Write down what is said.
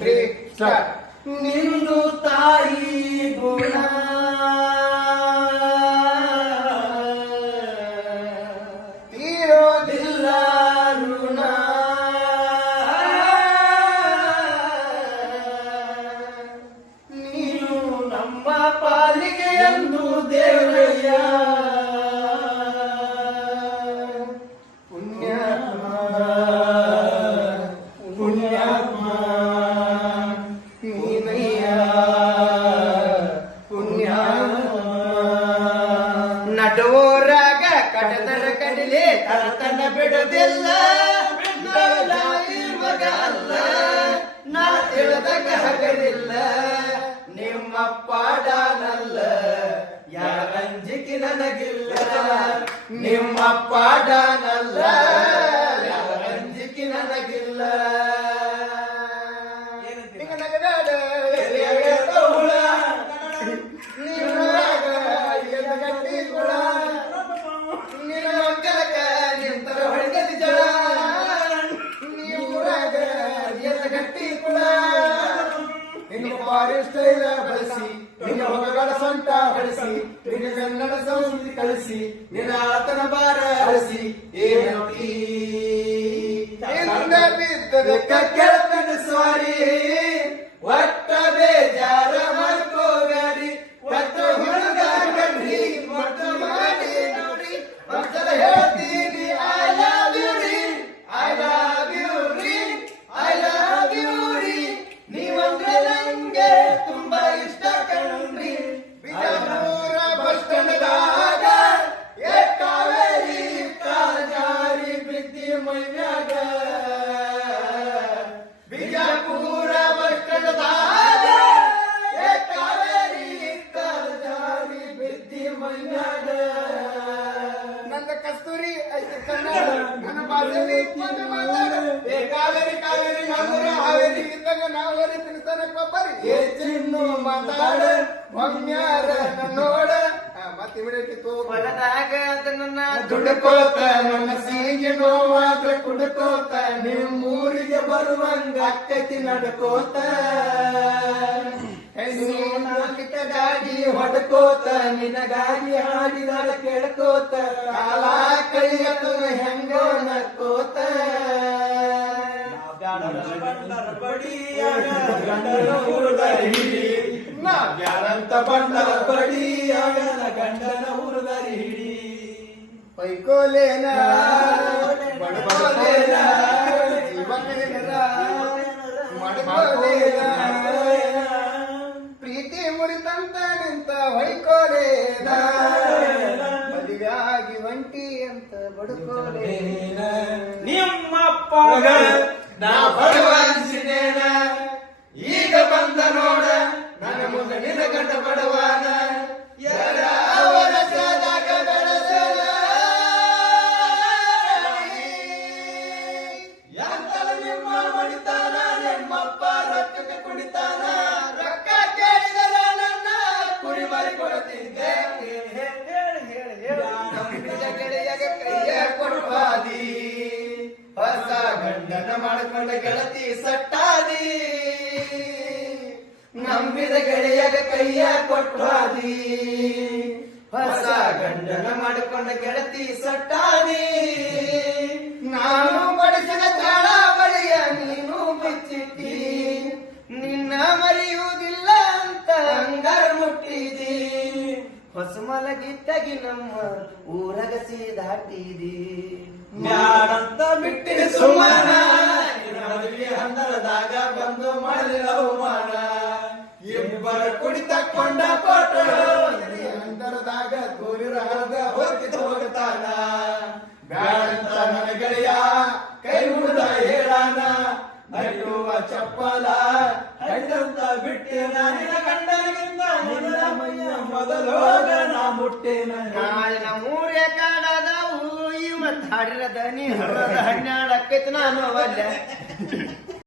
3 start. ನಿಂದು ತಾಯಿ ಗುಣ ತೀರೋದಿಲ್ಲ ಋಣ, ನೀನು ನಮ್ಮ ಪಾಲಿಗೆ ಎಂದು ದೇವರಯ್ಯ. ಪುಣ್ಯಾತ್ಮ ಪುಣ್ಯಾತ್ಮ ನೀನಯ್ಯ ಪುಣ್ಯಾತ್ಮ. ನಡುವರಾಗ ಕಡದರ ಕಡಲೆ ತರತನ ಬಿಡೋದಿಲ್ಲ, ಮಗ ಅಲ್ಲ ನಾ ತಿಳಿದಾಗ ಹಗಲಿಲ್ಲ, ನಿಮ್ಮ ಪಾಡನಲ್ಲ ಯಾರ ಅಂಜಿಕೆ ನನಗಿಲ್ಲ, ನಿಮ್ಮ ಪಾಡನಲ್ಲ ಯಾರ ಅಂಜಿಕೆ ನನಗಿಲ್ಲ. ಸ್ಟೈಲ ಬಳಸಿ ನಿನ್ನ ಹೊಗಗಳ ಸೊಂಟ ಬಳಸಿ ನಿನ್ನ ಕನ್ನಡ ಸಂಸ್ಕೃತಿ ಕಳಿಸಿ ನಿನ್ನ ಆತನ ಬಾರ ಅಳಿಸಿ ಏನೋಟಿ ಕೆಳಪನ ಸ್ವಾರಿ ಒಟ್ಟ ಬೇಜಾರ ಮಾಡ್ಕೋಬೇಡಿ, ಒಟ್ಟ ಹುಡುಗ ಗಂಡಿ ಒಟ್ಟ ಮಾಡಿ ನೋಡಿ ಒಂದ್ಸಲ ಹೇಳ್ತೀನಿ ಐ ಲವ್ ಯು ರೀ, ಐ ಲವ್ ಯು ರೀ, ಐ ಲವ್ ಯು ರೀ. ನೀವಂದ್ರೆ ನಂಗೆ ತುಂಬಾ ಇಷ್ಟ ಕಣ್ರಿ. ಬಿಜಾಪುರ ಬಸ್ ಸ್ಟ್ಯಾಂಡ್ದಾಗ ಕಾವೇರಿ ಕಾಜಾರಿ ಬಿದ್ದಿ ಮೈಮ್ಯಾಗ, ಬಿಜಾಪುರ ಬಸ್ ಸ್ಟ್ಯಾಂಡ್ದಾಗ ಕಾವೇರಿ ಕಾಜಾರಿ ಬಿದ್ದಿ ಮೈಮ್ಯಾಗ. ನನ್ನ ಕಸ್ತೂರಿ ಐತೆ ಕನ್ನಡ ನನ್ನ ಭಾಷೆಯಲ್ಲಿ ಕಾವೇರಿ ಕಾವೇರಿ ನಾಗೂರ ಹಾವೇರಿ ಇದ್ದಾಗ ನಾವೇರಿ ತಿನ್ನಿಸ್ತಾನ ಕೊಬ್ಬರಿ ಏ ಚಿನ್ನು ಮಾತಾಡ ಮಮ್ಮ್ಯಾರ ನೋಡ ಮತ್ತೆ ಇಮಿಡಿಯೇಟ್ಲಿ ಹೊಲದಾಗ ಅದನ್ನ ದುಡ್ಕೋತ ನನ್ನ ಸೀಗೆ ನೋವಾದ್ರ ಕುಡ್ಕೋತ ನಿಮ್ಮೂರಿಗೆ ಬರುವಂಗ ಅಕ್ಕತಿ ನಡ್ಕೋತ ಗಾಡಿ ಹೊಡ್ಕೋತ ನಿನಗಾಗಿ ಹಾಡಿದಾಳ ಕೇಳ್ಕೋತ ಕಾಲ ಕೈಯತ್ತು ಹೆಂಗೋ ನಕ್ಕೋತ. ಬ್ಯಾರಂತ ಬಂಡಲ ಬಡಿಯಾಗ ಗಂಡನ ಹುಡುಗರಿ ಹಿಡಿ ಪೈಕೋಲೇನ ಬಡಬಡಲೇನ ಜೀವನೇನ ಮಡಬಲೇನ ಪ್ರೀತಿ ಮುರಿದಂತ ನಿಂತ ವೈಕೋಲೇನ ಮದುವೆಯಾಗಿ ಒಂಟಿ ಅಂತ ಬಡ್ಕೋಲೇನ. ನಿಮ್ಮಪ್ಪ ನಾ ಬಡವಾನ್ಸಿನೇನ ಈಗ ಬಂದ ನೋಡ ನನ್ನ ಮುಂದೆ ನಿನ್ನ ಗಂಡ ಬಡವಾನ ವರ್ಷದಾಗ ಬೆಳೆದಲ ಎಂತಲ ನಿಮ್ಮ ಮಡಿತಾನ ನಿಮ್ಮಪ್ಪ ರೊಕ್ಕಕ್ಕೆ ಕುಡಿತಾನ, ರೊಕ್ಕ ಕೇಳಿದಲ ನನ್ನ ಕುರಿ ಮರಿ ಕೊಡ್ತಿದ್ದೆ ಗೆಳೆಯಗೆ ಕೈಯ ಕೊಡ್ಬಾದಿ, ಹೊಸ ಗಂಡನ ಮಾಡಿಕೊಂಡ ಗೆಳತಿ ಸಟ್ಟಾದಿ, ನಂಬಿದ ಗೆಳೆಯಗ ಕೈಯ ಕೊಟ್ಟಾದಿ, ಹೊಸ ಗಂಡನ ಮಾಡಿಕೊಂಡ ಗೆಳತಿ ಸಟ್ಟಾದಿ. ನಾನು ಬಡಿಸಿದ ಚಾಳ ಬಳಿಯ ನೀನು ಬಿಚ್ಚಿಟ್ಟಿ, ನಿನ್ನ ಮರೆಯುವುದಿಲ್ಲ ಅಂತ ಅಂಗಾರ ಮುಟ್ಟಿದಿ, ಹೊಸ ಮಲಗಿದ್ದಾಗಿ ನಮ್ಮ ಊರಗಸಿ ದಾಟಿದಿ. ಬ್ಯಾಡಂತ ಬಿಟ್ಟಿನ ಸುಮ್ಮನ ಮದುವೆ ಹಂದರದಾಗ ಬಂದು ಮಾಡಲಿಲ್ಲ ಅವಮಾನ, ಇಬ್ಬರ ಕುಡಿತ ಕೊಂಡ ಕೊಟ್ಟ ಹಂದರದಾಗ ತೋರಿರದ ಹೋಗಿದ್ದು ಹೋಗ್ತಾನ. ಬ್ಯಾಡಂತ ನನ್ನ ಗೆಳೆಯ ಕೈ ಮುರಿದ ಹೇಳಾನ, ನಡಿಯುವ ಚಪ್ಪಲ ಹಂಡಂತ ಬಿಟ್ಟೇನ ನಿನ್ನ ಗಂಡನಿಗಿಂತ ಮೈಯ ಮೊದಲೋಗ ನಾ ಮುಟ್ಟೇನ. ನಾಳಿನ ಮೂರೇ ಕಾಡದವು ಇವತ್ತು ಹಾಡಿರದ ನೀ ಹಣ್ಣಾಡಕ್ಕೈತಿ ನಾನು ಅವಲ್ಲ.